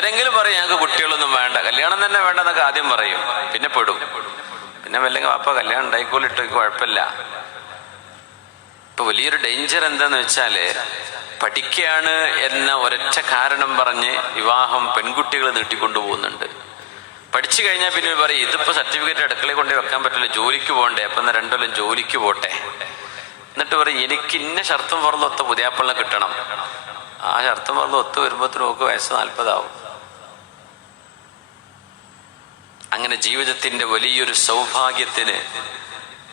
ചിലരെങ്കിലും പറയും ഞങ്ങൾക്ക് കുട്ടികളൊന്നും വേണ്ട, കല്യാണം തന്നെ വേണ്ട എന്നൊക്കെ ആദ്യം പറയും, പിന്നെ പെടും. പിന്നെ വല്ലെങ്കിൽ വാപ്പ കല്യാണം ഉണ്ടായിക്കോളിട്ടോ, കുഴപ്പമില്ല. ഇപ്പൊ വലിയൊരു ഡേഞ്ചർ എന്താന്ന് വെച്ചാല്, പഠിക്കുകയാണ് എന്ന ഒരൊറ്റ കാരണം പറഞ്ഞ് വിവാഹം പെൺകുട്ടികൾ നീട്ടിക്കൊണ്ടുപോകുന്നുണ്ട്. പഠിച്ചു കഴിഞ്ഞാൽ പിന്നെ പറയും ഇതിപ്പോ സർട്ടിഫിക്കറ്റ് അടുക്കളയിൽ കൊണ്ടേ വെക്കാൻ പറ്റില്ല, ജോലിക്ക് പോകണ്ടേ, അപ്പൊ 2 കൊല്ലം ജോലിക്ക് പോട്ടെ. എന്നിട്ട് പറയും എനിക്ക് ഇന്ന ഷർത്തും പുറത്തും ഒത്ത പുതിയാപ്പിളിനെ കിട്ടണം. ആ ഷർത്തും പുറത്തും ഒത്ത് വരുമ്പോഴത്തേനും നോക്ക് വയസ്സ് 40 ആവും. അങ്ങനെ ജീവിതത്തിന്റെ വലിയൊരു സൗഭാഗ്യത്തിന്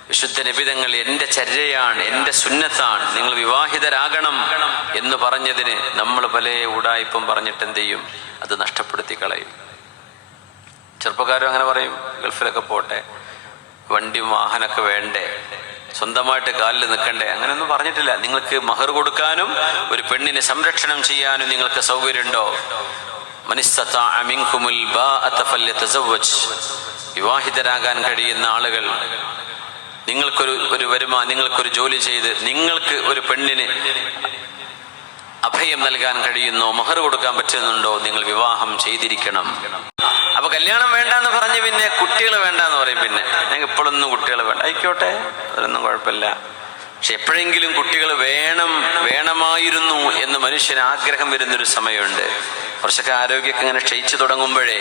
വിശുദ്ധ നബിതങ്ങൾ എന്റെ ചര്യയാണ്, എന്റെ സുന്നത്താണ്, നിങ്ങൾ വിവാഹിതരാകണം എന്ന് പറഞ്ഞതിന് നമ്മൾ പല ഉടായിപ്പും പറഞ്ഞിട്ട് എന്ത് ചെയ്യും, അത് നഷ്ടപ്പെടുത്തി കളയും. ചെറുപ്പക്കാരും അങ്ങനെ പറയും, ഗൾഫിലൊക്കെ പോട്ടെ, വണ്ടി വാഹനമൊക്കെ വേണ്ടേ, സ്വന്തമായിട്ട് കാലിൽ നിൽക്കണ്ടേ. അങ്ങനെയൊന്നും പറഞ്ഞിട്ടില്ല. നിങ്ങൾക്ക് മഹർ കൊടുക്കാനും ഒരു പെണ്ണിനെ സംരക്ഷണം ചെയ്യാനും നിങ്ങൾക്ക് സൗകര്യമുണ്ടോ? വിവാഹിതരാകാൻ കഴിയുന്ന ആളുകൾ, നിങ്ങൾക്കൊരു ജോലി ചെയ്ത് നിങ്ങൾക്ക് ഒരു പെണ്ണിന് അഭയം നൽകാൻ കഴിയുന്നോ, മഹർ കൊടുക്കാൻ പറ്റുന്നുണ്ടോ, നിങ്ങൾ വിവാഹം ചെയ്തിരിക്കണം. അപ്പൊ കല്യാണം വേണ്ടെന്ന് പറഞ്ഞ് പിന്നെ കുട്ടികൾ വേണ്ടെന്ന് പറയും. പിന്നെ ഞങ്ങൾക്ക് ഇപ്പോഴൊന്നും കുട്ടികൾ വേണ്ട, ആയിക്കോട്ടെ, അതൊന്നും കുഴപ്പമില്ല. പക്ഷെ എപ്പോഴെങ്കിലും കുട്ടികൾ വേണമായിരുന്നു എന്ന് മനുഷ്യന് ആഗ്രഹം വരുന്നൊരു സമയമുണ്ട്. കുറച്ചൊക്കെ ആരോഗ്യമൊക്കെ ഇങ്ങനെ ക്ഷയിച്ചു തുടങ്ങുമ്പോഴേ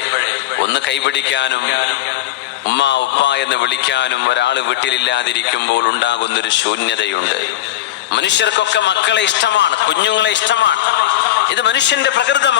ഒന്ന് കൈപിടിക്കാനും ഉമ്മ ഉപ്പ എന്ന് വിളിക്കാനും ഒരാൾ വീട്ടിലില്ലാതിരിക്കുമ്പോൾ ഉണ്ടാകുന്നൊരു ശൂന്യതയുണ്ട്. മനുഷ്യർക്കൊക്കെ മക്കളെ ഇഷ്ടമാണ്, കുഞ്ഞുങ്ങളെ ഇഷ്ടമാണ്. ഇത് മനുഷ്യന്റെ പ്രകൃതമാണ്.